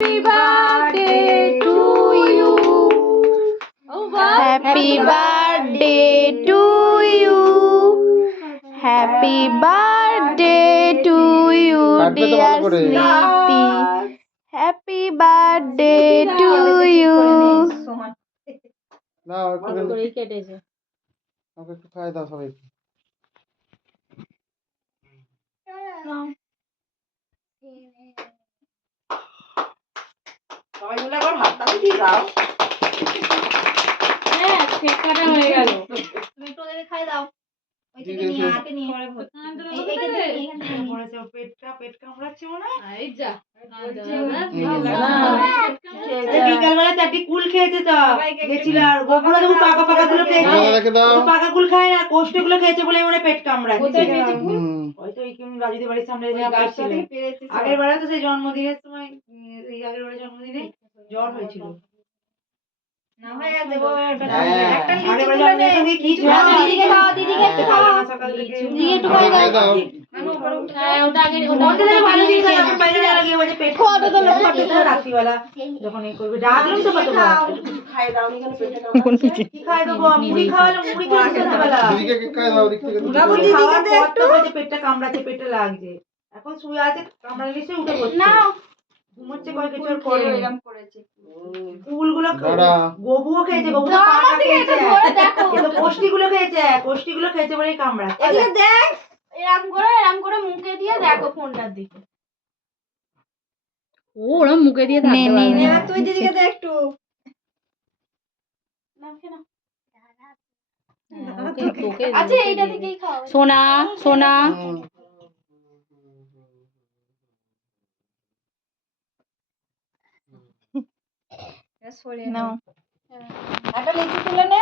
Happy birthday to you. Happy birthday to you. Happy birthday to you, dear Smriti. Happy birthday to you. না একটু কেটেছে আমাকে একটু খাই দাও সবাই সবাই মিলে আবার হাতটা দিয়ে দাও হ্যাঁ কেক কাটা হয়ে গেল তুমি একটু ওদেরকে খাই দাও ওই থেকে দিদি, নিয়ে দিদি। আগে নিয়ে পড়েছে পেট কামড়াচ্ছে মনে হয় এই যা বিকালবেলা চারটি কুল খেয়েছে তো গেছিল আর গোগুলো যখন পাকা পাকা গুলো খেয়েছে রেখে দাও পাকা কুল খায় না কোষ্ঠ গুলো খেয়েছে বলে মনে পেট কামড়াচ্ছে হুম। হয়তো এই রাজুদের বাড়ির সামনে যে গাছ ছিল আগের বারে তো সেই জন্মদিনের সময় এই আগের বারে জন্মদিনে জ্বর হয়েছিল না হয়ে গেছে গো একটা আগের বারে জন্মদিনের সঙ্গে কি ছিল দিদিকে খাওয়া দিদিকে একটু খাওয়া সকাল থেকে দিদিকে একটু খাই খাই দাও দাও হ্যাঁ ওটা আগে ওটা থেকে ভালো জিনিস আছে এখন বাইরে লাগিয়ে বলে পেট খাওয়া রাত্রিবেলা যখন এই করবে ডাকলাম তো কতবার খাই দাও এখানে পেটে কামড়াচ্ছে কি খাই দেবো মুড়ি খাওয়ালে মুড়ি খাওয়া সন্ধ্যাবেলা দিদিকে কি খাই দাও দিক থেকে বাবু খাওয়ার পর তো বলছে পেটটা কামড়াচ্ছে পেটে লাগছে এখন শুয়ে আছে কামড়ালে সে উঠে বসছে ঘুমোচ্ছে কয় কিছু আর করে এরকম করেছে ফুলগুলো গবুও খেয়েছে গবু তো পাকা খেয়েছে তো কোষ্টিগুলো খেয়েছে বলেই কামড়াচ্ছে এদিকে দেখ এরকম করে মুখে দিয়ে দেখো ফোনটার দিকে ওরা মুখে দিয়ে থাকতে পারবে না এবার তুই দিদিকে দে একটু আচ্ছা এইটা থেকেই খাও সোনা সোনা নাও একটা লিচু তুলে নে